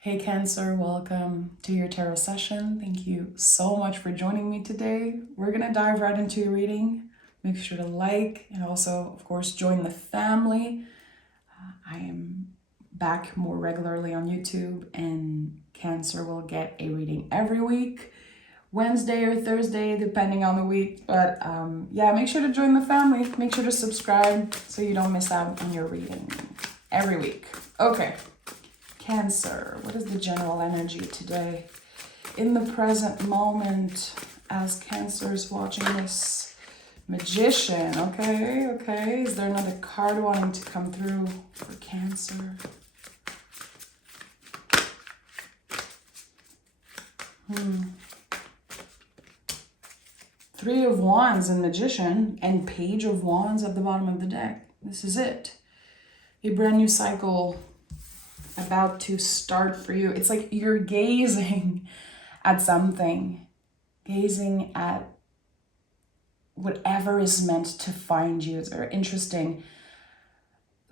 Hey Cancer, welcome to your tarot session. Thank you so much for joining me today. We're gonna dive right into your reading. Make sure to like and also, of course, join the family. I am back more regularly on YouTube, and Cancer will get a reading every week, Wednesday or Thursday, depending on the week. But yeah, make sure to join the family. Make sure to subscribe so you don't miss out on your reading every week. Okay. Cancer, what is the general energy today? In the present moment, as Cancer is watching this, Magician, okay. Is there another card wanting to come through for Cancer? Three of Wands and Magician, and Page of Wands at the bottom of the deck. This is it. A brand new cycle about to start for you. It's like you're gazing at something, gazing at whatever is meant to find you. It's very interesting.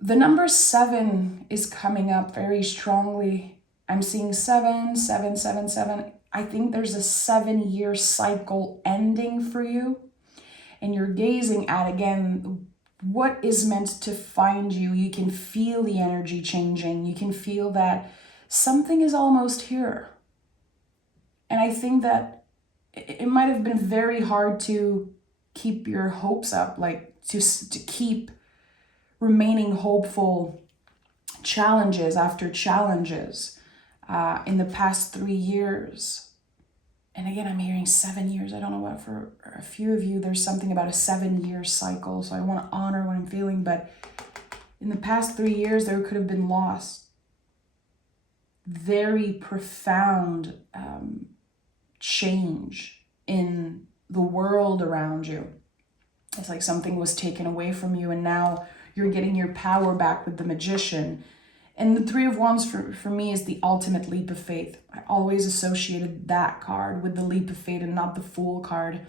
The number 7 is coming up very strongly. I'm seeing 7, 7, 7, 7. I think there's a 7-year cycle ending for you. And you're gazing at, again, what is meant to find you. You can feel the energy changing. You can feel that something is almost here. And I think that it might have been very hard to keep your hopes up, like to keep remaining hopeful challenges after challenges in the past 3 years. And again, I'm hearing 7 years. I don't know what, for a few of you, there's something about a 7-year cycle. So I want to honor what I'm feeling. But in the past 3 years, there could have been loss. Very profound change in the world around you. It's like something was taken away from you, and now you're getting your power back with the Magician. And the Three of Wands for me is the ultimate leap of faith. I always associated that card with the leap of faith and not the Fool card.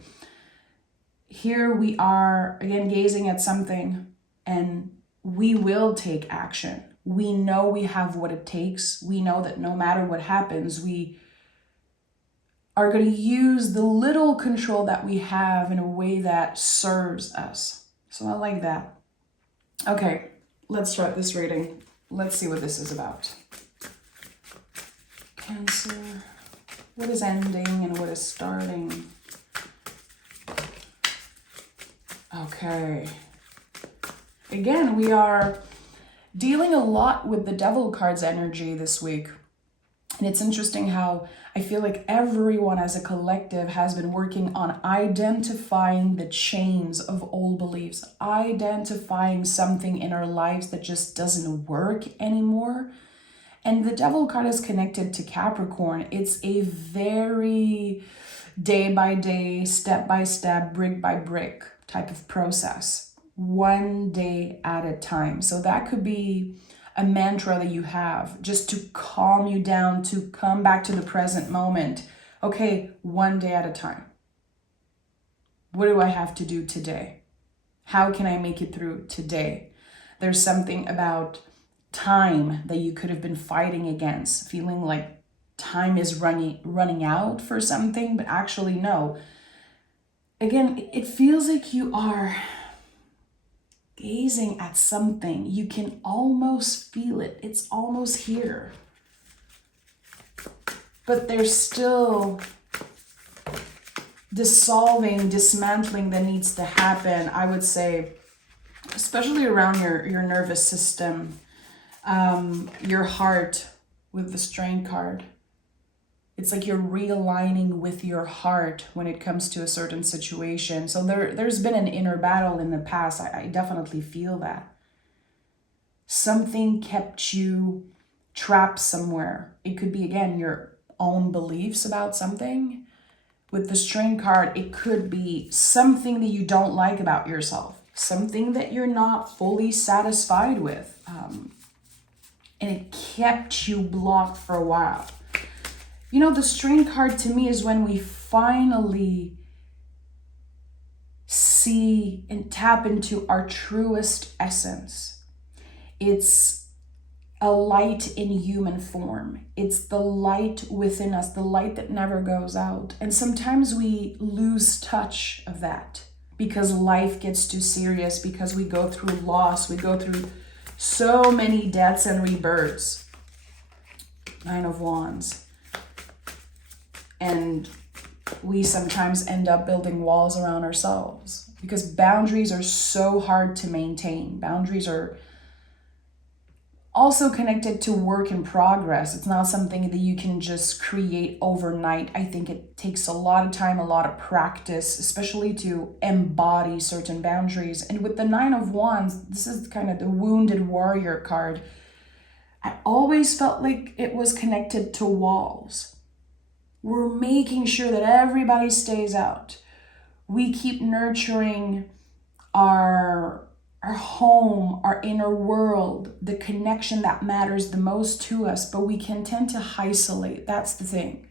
Here we are, again, gazing at something, and we will take action. We know we have what it takes. We know that no matter what happens, we are going to use the little control that we have in a way that serves us. So I like that. Okay, let's start this reading. Let's see what this is about. Cancer, what is ending and what is starting? Okay. Again, we are dealing a lot with the Devil card's energy this week. And it's interesting how I feel like everyone as a collective has been working on identifying the chains of old beliefs, identifying something in our lives that just doesn't work anymore. And the Devil card is connected to Capricorn. It's a very day by day, step by step, brick by brick type of process, one day at a time. So that could be a mantra that you have just to calm you down, to come back to the present moment. Okay, one day at a time. What do I have to do today? How can I make it through today? There's something about time that you could have been fighting against, feeling like time is running out for something, but actually no. Again, it feels like you are gazing at something. You can almost feel it. It's almost here. But there's still dissolving, dismantling that needs to happen, I would say, especially around your nervous system, your heart with the Strain card. It's like you're realigning with your heart when it comes to a certain situation. So there's been an inner battle in the past. I definitely feel that. Something kept you trapped somewhere. It could be, again, your own beliefs about something. With the Strain card, it could be something that you don't like about yourself, something that you're not fully satisfied with. And it kept you blocked for a while. You know, the Strain card to me is when we finally see and tap into our truest essence. It's a light in human form. It's the light within us, the light that never goes out. And sometimes we lose touch of that because life gets too serious, because we go through loss, we go through so many deaths and rebirths. 9 of Wands. And we sometimes end up building walls around ourselves because boundaries are so hard to maintain. Boundaries are also connected to work in progress. It's not something that you can just create overnight. I think it takes a lot of time, a lot of practice, especially to embody certain boundaries. And with the 9 of Wands, this is kind of the wounded warrior card. I always felt like it was connected to walls. We're making sure that everybody stays out. We keep nurturing our home, our inner world, the connection that matters the most to us, but we can tend to isolate. That's the thing.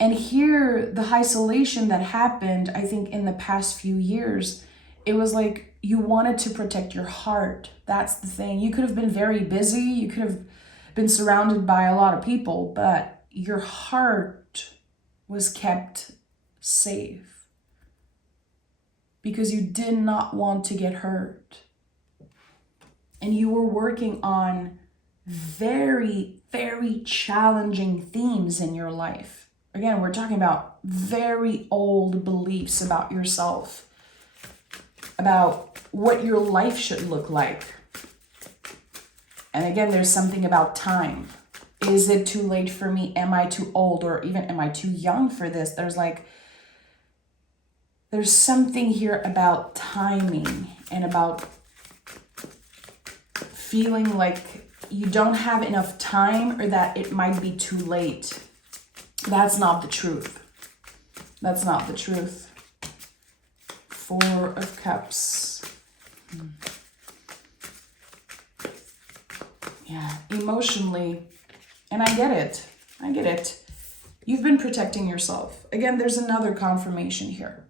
And here, the isolation that happened, I think, in the past few years, it was like you wanted to protect your heart. That's the thing. You could have been very busy. You could have been surrounded by a lot of people, but your heart was kept safe because you did not want to get hurt. And you were working on very, very challenging themes in your life. Again, we're talking about very old beliefs about yourself, about what your life should look like. And again, there's something about time. Is it too late for me? Am I too old? Or even am I too young for this? There's something here about timing and about feeling like you don't have enough time or that it might be too late. That's not the truth. That's not the truth. 4 of Cups. Yeah, emotionally, and I get it. I get it. You've been protecting yourself. Again, there's another confirmation here.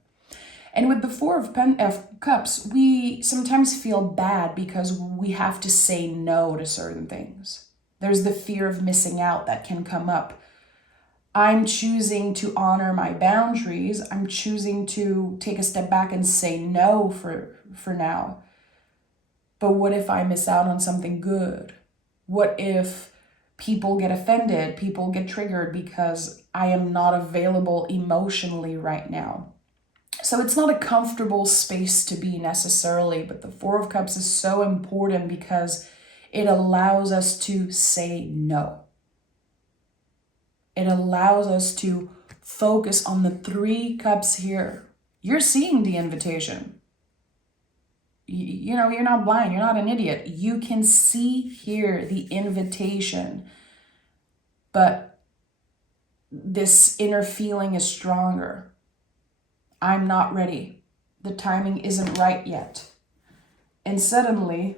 And with the 4 of Cups, we sometimes feel bad because we have to say no to certain things. There's the fear of missing out that can come up. I'm choosing to honor my boundaries. I'm choosing to take a step back and say no for now. But what if I miss out on something good? What if people get offended, people get triggered because I am not available emotionally right now? So it's not a comfortable space to be necessarily, but the 4 of Cups is so important because it allows us to say no. It allows us to focus on the 3 cups here. You're seeing the invitation. You know, you're not blind. You're not an idiot. You can see here the invitation, but this inner feeling is stronger. I'm not ready. The timing isn't right yet. And suddenly,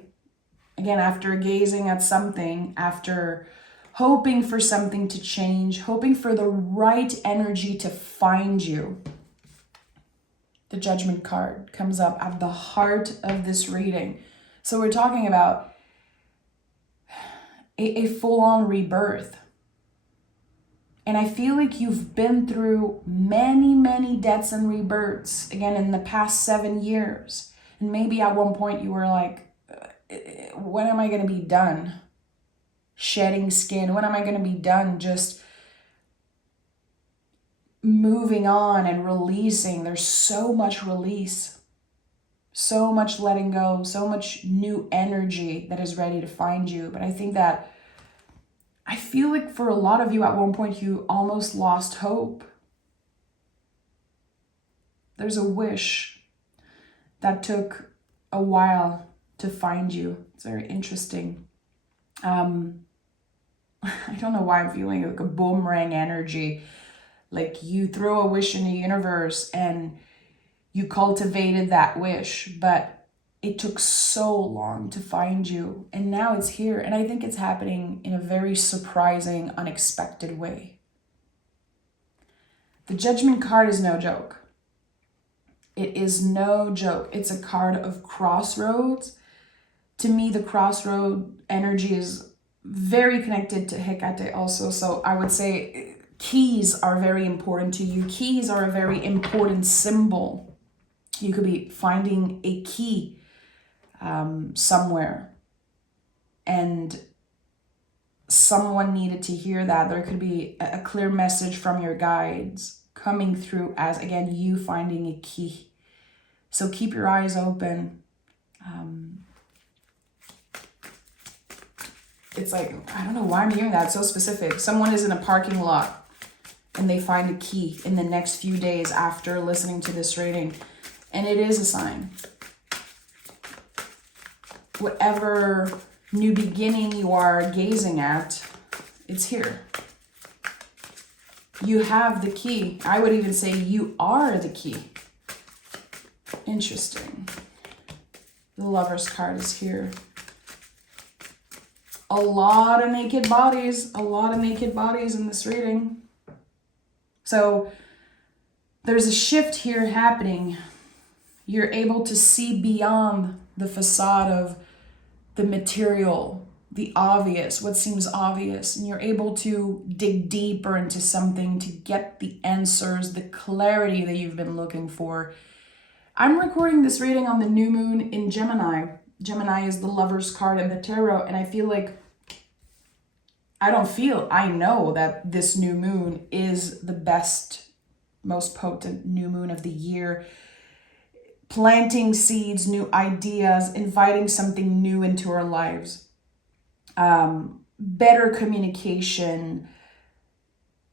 again, after gazing at something, after hoping for something to change, hoping for the right energy to find you, the Judgment card comes up at the heart of this reading. So we're talking about a full-on rebirth. And I feel like you've been through many, many deaths and rebirths, again, in the past 7 years. And maybe at one point you were like, when am I going to be done shedding skin? When am I going to be done just moving on and releasing? There's so much release, so much letting go, so much new energy that is ready to find you. But I think that I feel like for a lot of you at one point, you almost lost hope. There's a wish that took a while to find you. It's very interesting. I don't know why I'm feeling like a boomerang energy. Like you throw a wish in the universe and you cultivated that wish, but it took so long to find you, and now it's here. And I think it's happening in a very surprising, unexpected way. The Judgment card is no joke. It is no joke. It's a card of crossroads. To me, the crossroad energy is very connected to Hecate also. So I would say keys are very important to you. Keys are a very important symbol. You could be finding a key somewhere, and someone needed to hear that. There could be a clear message from your guides coming through as, again, you finding a key. So keep your eyes open. It's like, I don't know why I'm hearing that, so specific. Someone is in a parking lot and they find a key in the next few days after listening to this reading. And it is a sign. Whatever new beginning you are gazing at, it's here. You have the key. I would even say you are the key. Interesting. The Lover's card is here. A lot of naked bodies in this reading. So there's a shift here happening. You're able to see beyond the facade of the material, the obvious, what seems obvious, and you're able to dig deeper into something to get the answers, the clarity that you've been looking for. I'm recording this reading on the new moon in Gemini. Gemini is the Lover's card in the tarot, and I know that this new moon is the best, most potent new moon of the year. Planting seeds, new ideas, inviting something new into our lives. Better communication,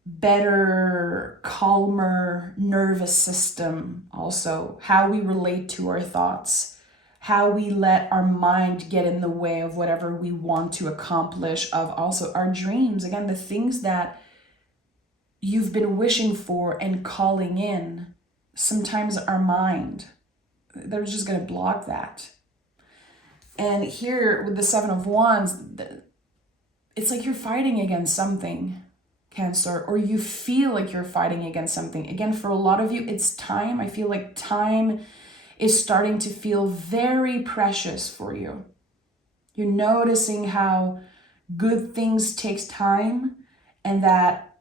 better, calmer nervous system also. How we relate to our thoughts. How we let our mind get in the way of whatever we want to accomplish, of also our dreams. Again, the things that you've been wishing for and calling in, sometimes our mind, they're just going to block that. And here with the Seven of Wands, it's like you're fighting against something, Cancer, or you feel like you're fighting against something. Again, for a lot of you, it's time. I feel like time is starting to feel very precious for you. You're noticing how good things takes time, and that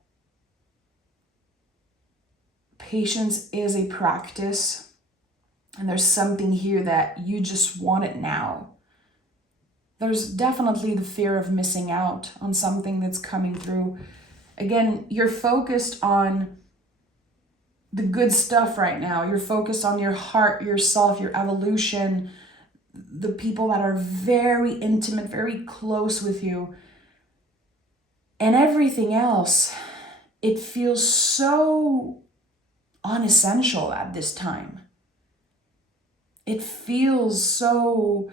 patience is a practice. And there's something here that you just want it now. There's definitely the fear of missing out on something that's coming through. Again, you're focused on the good stuff right now. You're focused on your heart, yourself, your evolution, the people that are very intimate, very close with you. And everything else, it feels so unessential at this time. It feels so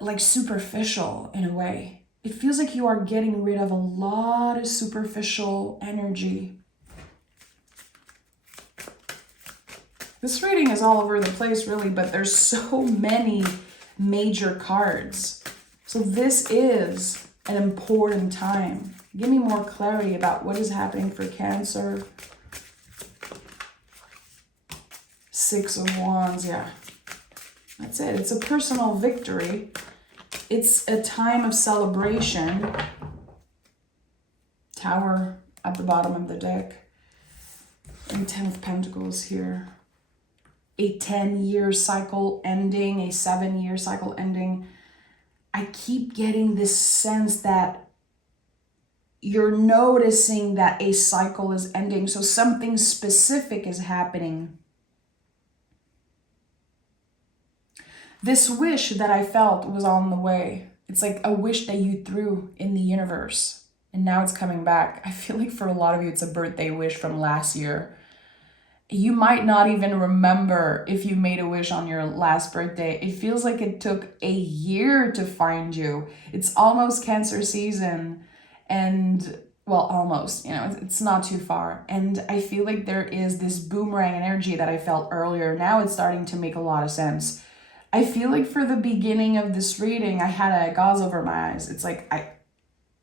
like superficial in a way. It feels like you are getting rid of a lot of superficial energy. This reading is all over the place really, but there's so many major cards. So this is an important time. Give me more clarity about what is happening for Cancer. Six of Wands, yeah. That's it. It's a personal victory. It's a time of celebration. Tower at the bottom of the deck. And Ten of Pentacles here. A 10-year cycle ending, a 7-year cycle ending. I keep getting this sense that you're noticing that a cycle is ending. So something specific is happening. This wish that I felt was on the way. It's like a wish that you threw in the universe, and now it's coming back. I feel like for a lot of you, it's a birthday wish from last year. You might not even remember if you made a wish on your last birthday. It feels like it took a year to find you. It's almost Cancer season, and well, almost, it's not too far. And I feel like there is this boomerang energy that I felt earlier. Now it's starting to make a lot of sense. I feel like for the beginning of this reading, I had a gauze over my eyes. It's like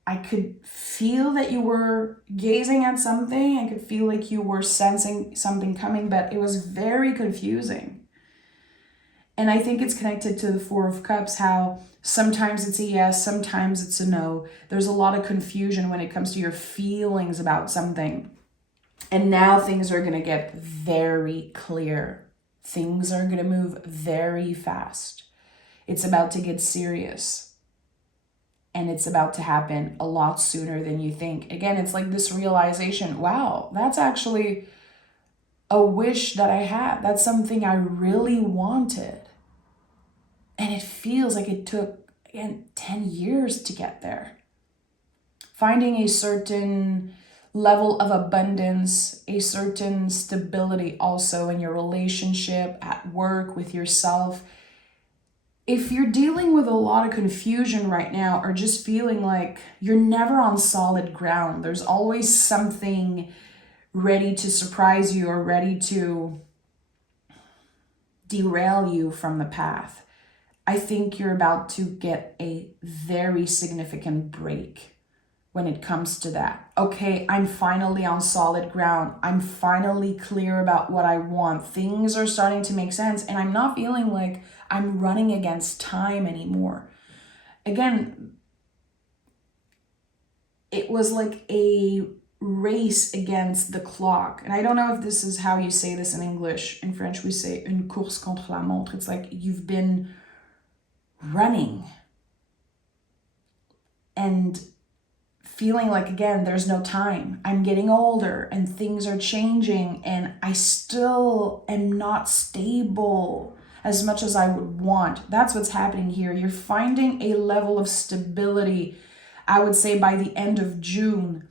I could feel that you were gazing at something. I could feel like you were sensing something coming, but it was very confusing. And I think it's connected to the Four of Cups, how sometimes it's a yes, sometimes it's a no. There's a lot of confusion when it comes to your feelings about something. And now things are going to get very clear. Things are going to move very fast. It's about to get serious. And it's about to happen a lot sooner than you think. Again, it's like this realization, wow, that's actually a wish that I had. That's something I really wanted. And it feels like it took, again, 10 years to get there. Finding a certain level of abundance, a certain stability also in your relationship, at work, with yourself. If you're dealing with a lot of confusion right now, or just feeling like you're never on solid ground, there's always something ready to surprise you or ready to derail you from the path, I think you're about to get a very significant break when it comes to that. Okay, I'm finally on solid ground. I'm finally clear about what I want. Things are starting to make sense, and I'm not feeling like I'm running against time anymore. Again, it was like a race against the clock. And I don't know if this is how you say this in English. In French, we say une course contre la montre. It's like you've been running and feeling like, again, there's no time. I'm getting older and things are changing and I still am not stable as much as I would want. That's what's happening here. You're finding a level of stability, I would say by the end of June.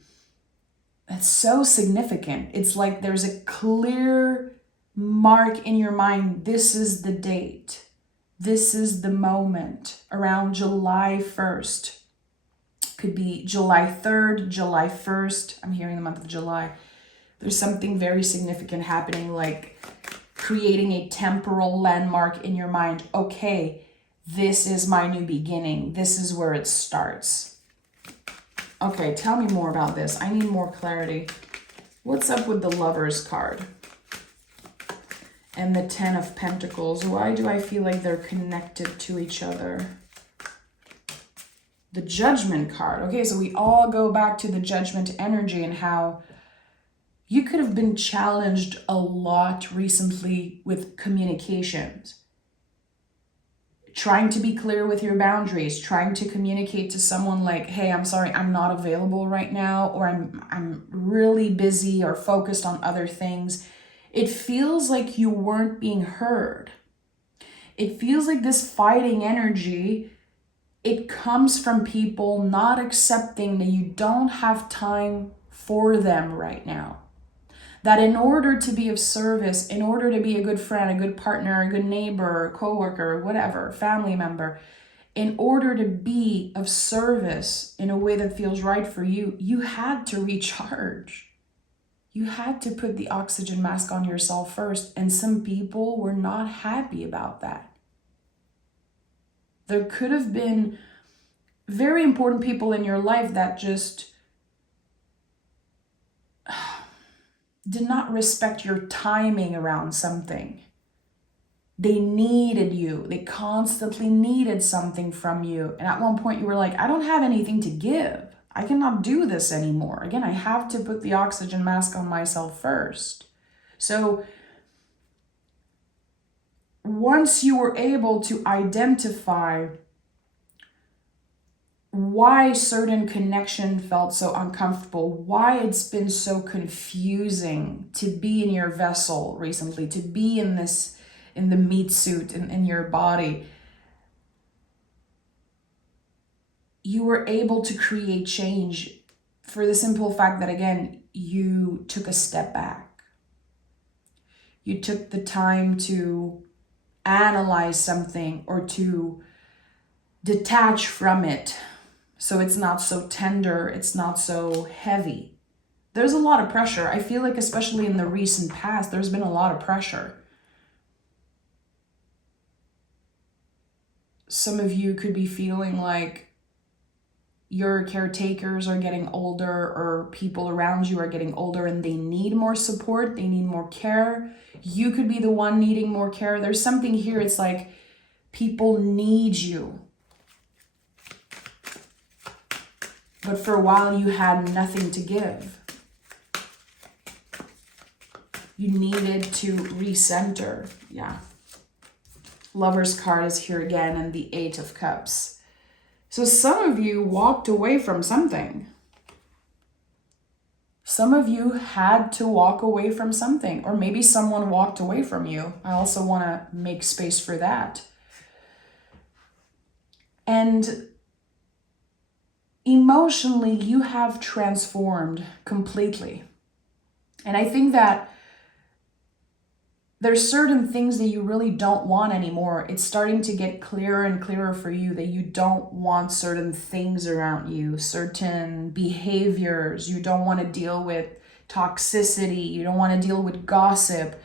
That's so significant. It's like there's a clear mark in your mind. This is the date. This is the moment around July 1st. Could be July 3rd, July 1st. I'm hearing the month of July. There's something very significant happening, like creating a temporal landmark in your mind. Okay, this is my new beginning. This is where it starts. Okay, tell me more about this. I need more clarity. What's up with the Lovers card? And the Ten of Pentacles. Why do I feel like they're connected to each other? The Judgment card. Okay, so we all go back to the Judgment energy and how you could have been challenged a lot recently with communications. Trying to be clear with your boundaries, trying to communicate to someone like, hey, I'm sorry, I'm not available right now, or I'm really busy or focused on other things. It feels like you weren't being heard. It feels like this fighting energy, it comes from people not accepting that you don't have time for them right now. That in order to be of service, in order to be a good friend, a good partner, a good neighbor, a coworker, whatever, family member, in order to be of service in a way that feels right for you, you had to recharge. You had to put the oxygen mask on yourself first, and some people were not happy about that. There could have been very important people in your life that just did not respect your timing around something. They needed you. They constantly needed something from you. And at one point you were like, I don't have anything to give. I cannot do this anymore. Again, I have to put the oxygen mask on myself first. So once you were able to identify why certain connection felt so uncomfortable, why it's been so confusing to be in your vessel recently, to be in the meat suit in your body, you were able to create change for the simple fact that, again, you took a step back. You took the time to analyze something or to detach from it. So it's not so tender, it's not so heavy. There's a lot of pressure. I feel like, especially in the recent past, there's been a lot of pressure. Some of you could be feeling like your caretakers are getting older, or people around you are getting older and they need more support, they need more care. You could be the one needing more care. There's something here, it's like People need you. But for a while you had nothing to give. You needed to recenter. Yeah. Lover's card is here again, and the Eight of Cups. So some of you walked away from something. Some of you had to walk away from something, or maybe someone walked away from you. I also want to make space for that. And emotionally, you have transformed completely. And I think that there's certain things that you really don't want anymore. It's starting to get clearer and clearer for you that you don't want certain things around you, certain behaviors. You don't want to deal with toxicity. You don't want to deal with gossip.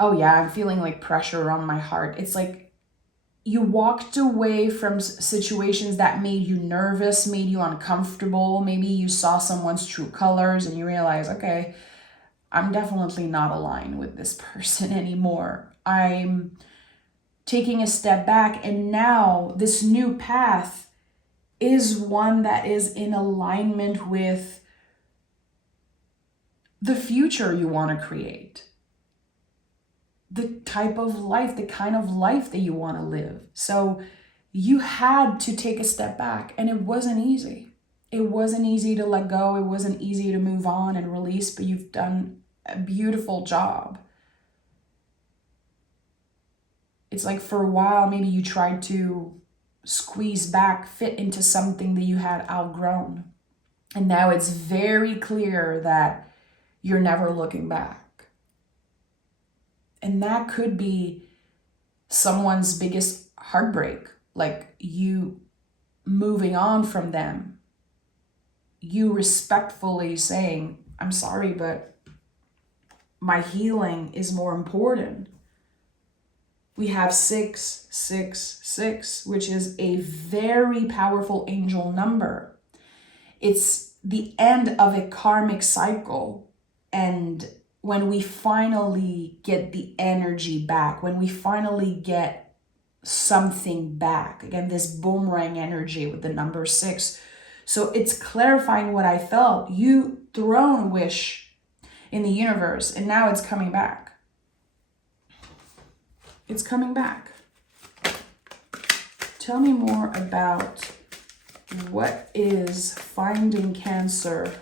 Oh yeah, I'm feeling like pressure on my heart. It's like you walked away from situations that made you nervous, made you uncomfortable. Maybe you saw someone's true colors and you realize, okay, I'm definitely not aligned with this person anymore. I'm taking a step back, and now this new path is one that is in alignment with the future you want to create. The type of life, the kind of life that you want to live. So you had to take a step back, and it wasn't easy. It wasn't easy to let go. It wasn't easy to move on and release, but you've done a beautiful job. It's like for a while, maybe you tried to squeeze back, fit into something that you had outgrown. And now it's very clear that you're never looking back. And that could be someone's biggest heartbreak, like you moving on from them. You respectfully saying, I'm sorry, but my healing is more important. We have 666, which is a very powerful angel number. It's the end of a karmic cycle. And when we finally get the energy back, when we finally get something back, again, this boomerang energy with the number 6. So it's clarifying what I felt. You thrown a wish in the universe, and now it's coming back. It's coming back. Tell me more about what is finding Cancer.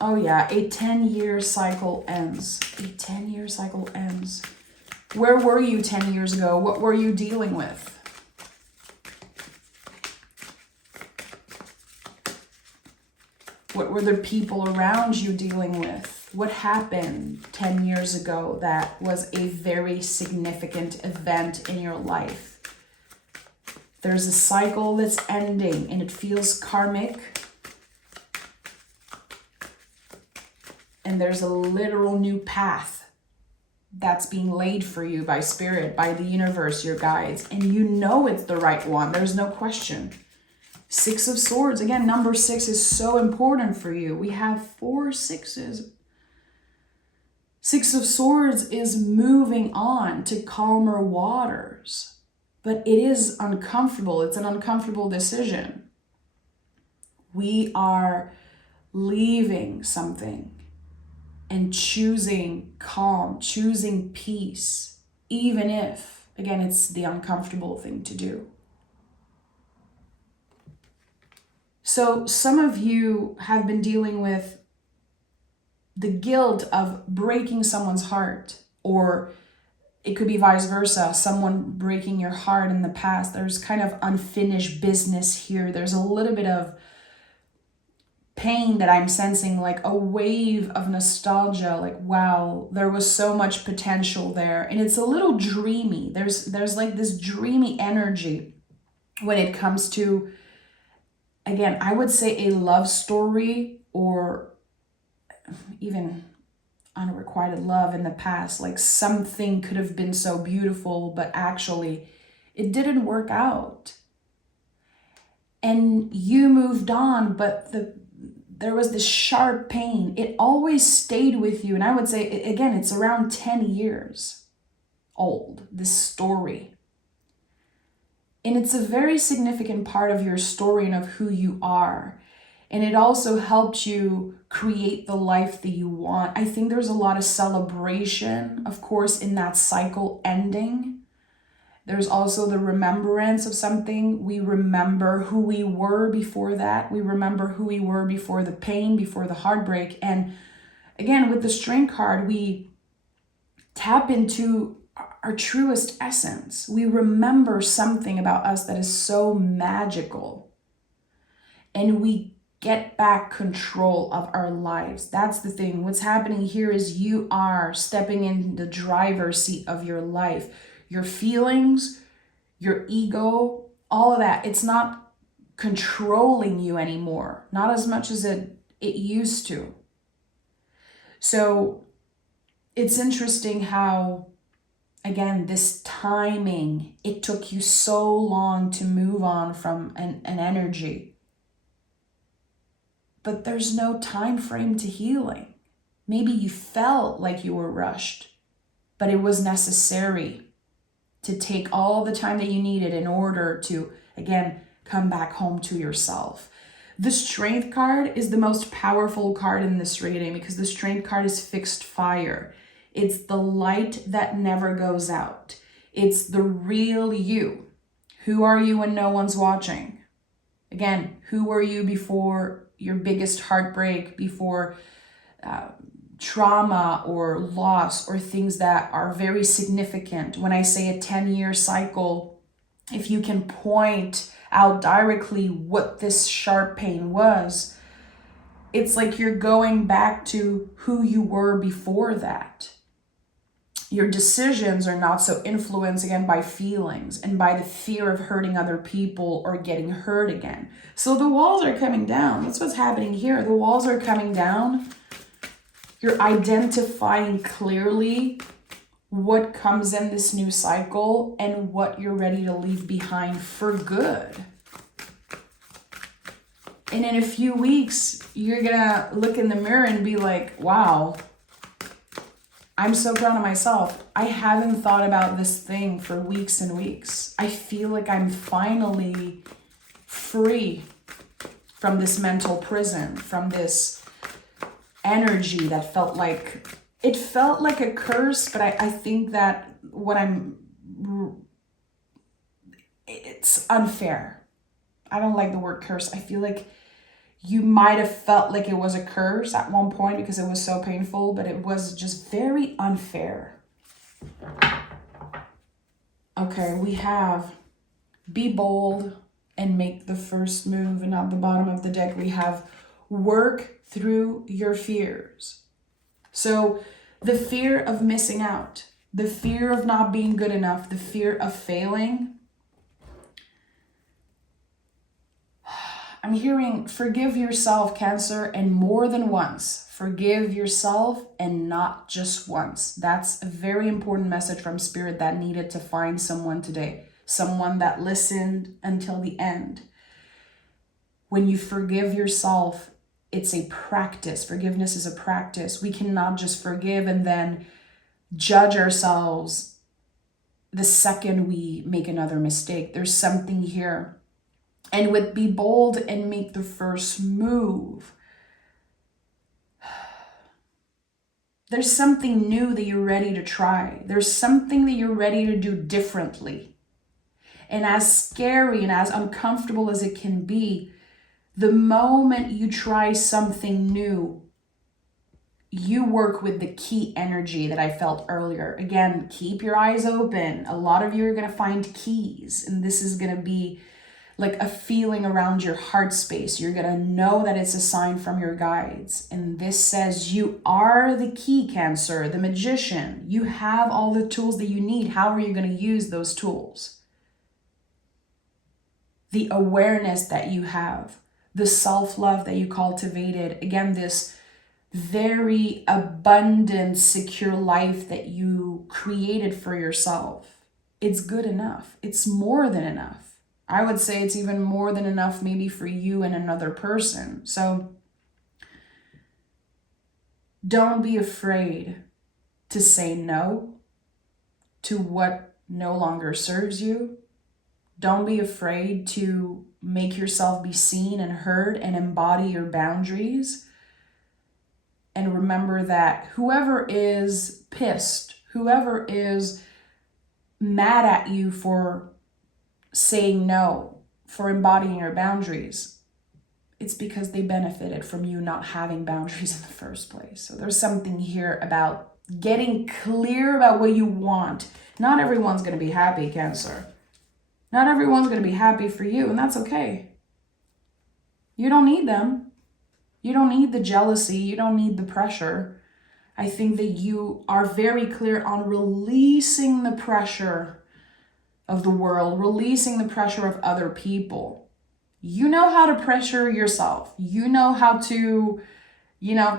Oh yeah, a 10-year cycle ends. A 10-year cycle ends. Where were you 10 years ago? What were you dealing with? What were the people around you dealing with? What happened 10 years ago that was a very significant event in your life? There's a cycle that's ending and it feels karmic. And there's a literal new path that's being laid for you by spirit, by the universe, your guides. And you know it's the right one. There's no question. 6 of Swords. Again, number 6 is so important for you. We have 4 6s. 6 of Swords is moving on to calmer waters. But it is uncomfortable. It's an uncomfortable decision. We are leaving something and choosing calm, choosing peace, even if, again, it's the uncomfortable thing to do. So some of you have been dealing with the guilt of breaking someone's heart, or it could be vice versa, someone breaking your heart in the past. There's kind of unfinished business here. There's a little bit of pain that I'm sensing, like a wave of nostalgia, like, wow, there was so much potential there. And it's a little dreamy. There's like this dreamy energy when it comes to, again, I would say a love story, or even unrequited love in the past. Like something could have been so beautiful, but actually it didn't work out. And you moved on, but there was this sharp pain. It always stayed with you. And I would say, again, it's around 10 years. old, this story. And it's a very significant part of your story and of who you are. And it also helped you create the life that you want. I think there's a lot of celebration, of course, in that cycle ending. There's also the remembrance of something. We remember who we were before that. We remember who we were before the pain, before the heartbreak. And again, with the Strength card, we tap into our truest essence. We remember something about us that is so magical. And we get back control of our lives. That's the thing. What's happening here is you are stepping in the driver's seat of your life. Your feelings, your ego, all of that. It's not controlling you anymore. Not as much as it used to. So it's interesting how, again, this timing, it took you so long to move on from an energy. But there's no time frame to healing. Maybe you felt like you were rushed, but it was necessary to take all the time that you needed in order to, again, come back home to yourself. The Strength card is the most powerful card in this reading because the Strength card is fixed fire. It's the light that never goes out. It's the real you. Who are you when no one's watching? Again, who were you before your biggest heartbreak, before trauma or loss or things that are very significant? When I say a 10-year cycle, if you can point out directly what this sharp pain was, it's like you're going back to who you were before that. Your decisions are not so influenced, again, by feelings and by the fear of hurting other people or getting hurt again. So the walls are coming down. That's what's happening here. The walls are coming down. You're identifying clearly what comes in this new cycle and what you're ready to leave behind for good. And in a few weeks, you're gonna look in the mirror and be like, wow, I'm so proud of myself. I haven't thought about this thing for weeks and weeks. I feel like I'm finally free from this mental prison, from this energy that felt like a curse, but I think that it's unfair. I don't like the word curse. I feel like you might have felt like it was a curse at one point because it was so painful, but it was just very unfair. Okay, we have be bold and make the first move. And at the bottom of the deck, we have work through your fears. So the fear of missing out, the fear of not being good enough, the fear of failing. I'm hearing forgive yourself, Cancer, and more than once. Forgive yourself and not just once. That's a very important message from Spirit that needed to find someone today. Someone that listened until the end. When you forgive yourself, it's a practice. Forgiveness is a practice. We cannot just forgive and then judge ourselves the second we make another mistake. There's something here. And with be bold and make the first move, there's something new that you're ready to try. There's something that you're ready to do differently. And as scary and as uncomfortable as it can be, the moment you try something new, you work with the key energy that I felt earlier. Again, keep your eyes open. A lot of you are going to find keys, and this is going to be like a feeling around your heart space. You're gonna know that it's a sign from your guides. And this says you are the key, Cancer, the magician. You have all the tools that you need. How are you gonna use those tools? The awareness that you have, the self-love that you cultivated. Again, this very abundant, secure life that you created for yourself. It's good enough. It's more than enough. I would say it's even more than enough maybe for you and another person. So don't be afraid to say no. to what no longer serves you. Don't be afraid to make yourself be seen and heard and embody your boundaries. And remember that whoever is pissed, whoever is mad at you for saying no, for embodying your boundaries, it's because they benefited from you not having boundaries in the first place. So there's something here about getting clear about what you want. Not everyone's going to be happy, Cancer. Not everyone's going to be happy for you, and that's okay. You don't need them. You don't need the jealousy. You don't need the pressure. I think that you are very clear on releasing the pressure of the world, releasing the pressure of other people. You know how to pressure yourself. You know how to,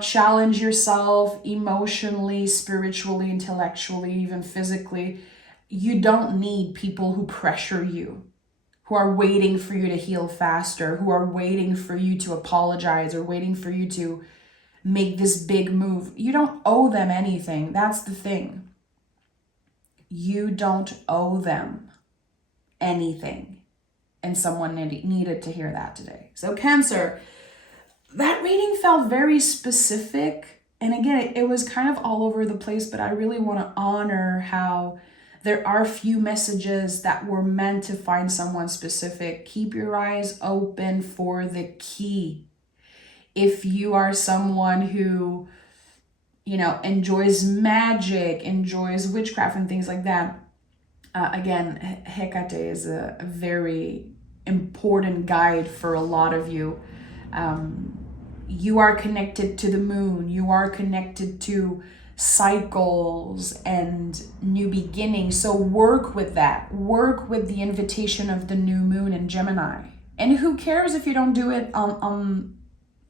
challenge yourself emotionally, spiritually, intellectually, even physically. You don't need people who pressure you, who are waiting for you to heal faster, who are waiting for you to apologize or waiting for you to make this big move. You don't owe them anything. That's the thing. You don't owe them anything. And someone needed to hear that today. So Cancer, that reading felt very specific. And again, it was kind of all over the place, but I really want to honor how there are few messages that were meant to find someone specific. Keep your eyes open for the key. If you are someone who, enjoys magic, enjoys witchcraft and things like that, again, Hecate is a very important guide for a lot of you. You are connected to the moon. You are connected to cycles and new beginnings. So work with that. Work with the invitation of the new moon in Gemini. And who cares if you don't do it on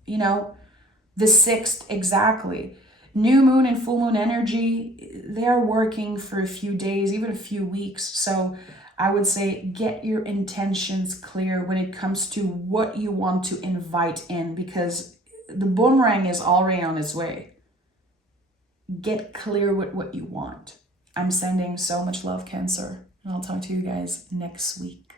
the 6th exactly. New moon and full moon energy, they are working for a few days, even a few weeks. So I would say get your intentions clear when it comes to what you want to invite in, because the boomerang is already on its way. Get clear with what you want. I'm sending so much love, Cancer, and I'll talk to you guys next week.